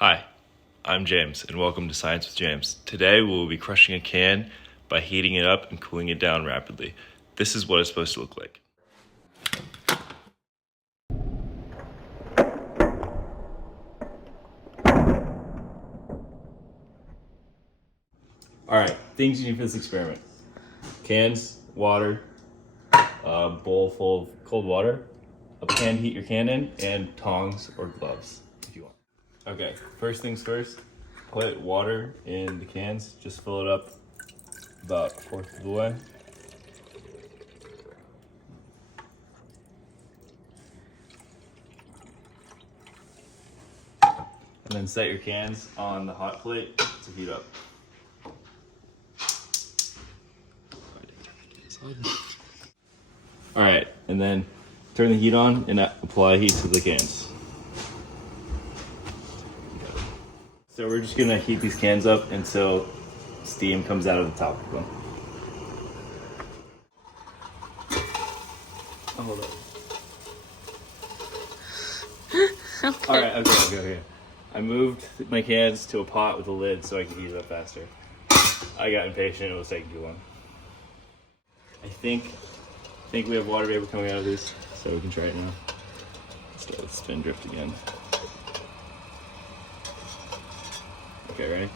Hi, I'm James, and welcome to Science with James. Today we will be crushing a can by heating it up and cooling it down rapidly. This is what it's supposed to look like. Alright, things you need for this experiment. Cans, water, a bowl full of cold water, a pan to heat your can in, and tongs or gloves if you want. Okay, first things first, put water in the cans, just fill it up about a fourth of the way. And then set your cans on the hot plate to heat up. Alright, and then turn the heat on and apply heat to the cans. So we're just gonna heat these cans up until steam comes out of the top of them. Oh, hold up. Okay. Alright, okay. I moved my cans to a pot with a lid so I could heat it up faster. I got impatient, it was taking too long. I think we have water vapor coming out of these, so we can try it now. Let's get the spin drift again. Okay, ready?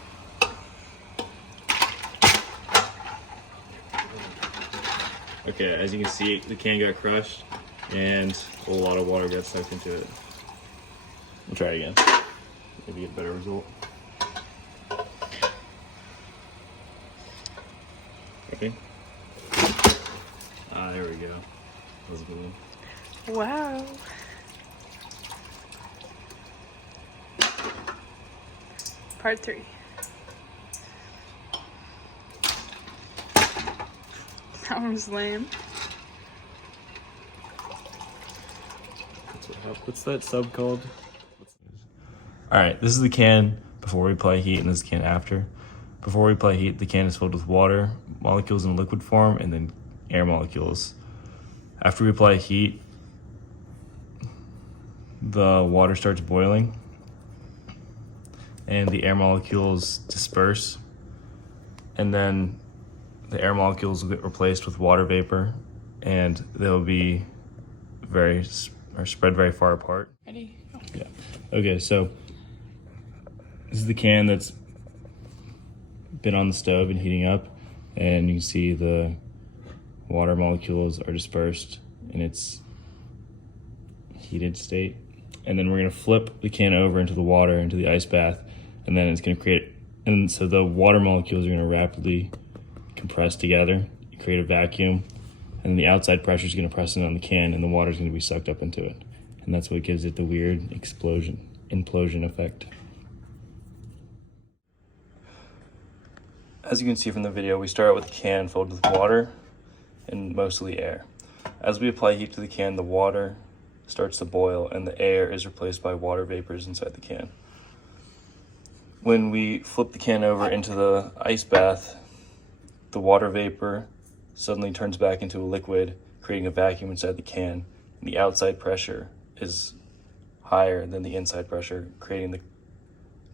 Okay, as you can see, the can got crushed and a lot of water got sucked into it. We'll try it again. Maybe get a better result. Okay. There we go. That was a good one. Wow. Part 3. That one was lame. What's that sub called? Alright, this is the can before we apply heat and this is the can after. Before we apply heat, the can is filled with water, molecules in liquid form, and then air molecules. After we apply heat, the water starts boiling and the air molecules disperse, and then the air molecules will get replaced with water vapor and they'll be spread very far apart. Ready? Go. Yeah. Okay, so this is the can that's been on the stove and heating up, and you can see the water molecules are dispersed in its heated state. And then we're gonna flip the can over into the water, into the ice bath, and then it's gonna create, and so the water molecules are gonna rapidly compress together, create a vacuum, and the outside pressure is gonna press in on the can and the water is gonna be sucked up into it. And that's what gives it the weird implosion effect. As you can see from the video, we start with a can filled with water and mostly air. As we apply heat to the can, the water starts to boil and the air is replaced by water vapors inside the can. When we flip the can over into the ice bath, the water vapor suddenly turns back into a liquid, creating a vacuum inside the can, and the outside pressure is higher than the inside pressure, creating the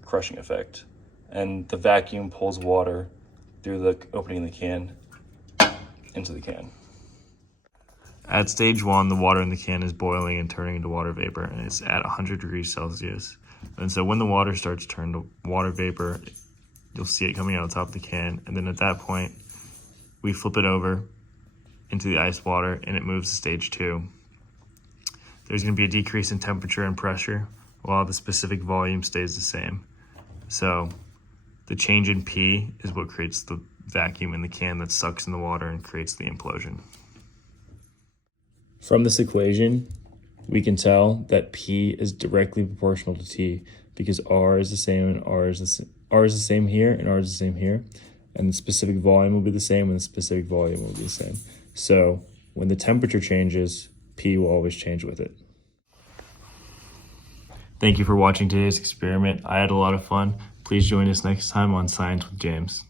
crushing effect. And the vacuum pulls water through the opening in the can into the can. At stage 1, the water in the can is boiling and turning into water vapor, and it's at 100 degrees Celsius. And so when the water starts to turn to water vapor, you'll see it coming out of the top of the can. And then at that point, we flip it over into the ice water and it moves to stage 2. There's going to be a decrease in temperature and pressure while the specific volume stays the same. So the change in P is what creates the vacuum in the can that sucks in the water and creates the implosion. From this equation, we can tell that P is directly proportional to T because R is the same and R is the same here and R is the same here. And the specific volume will be the same and the specific volume will be the same. So when the temperature changes, P will always change with it. Thank you for watching today's experiment. I had a lot of fun. Please join us next time on Science with James.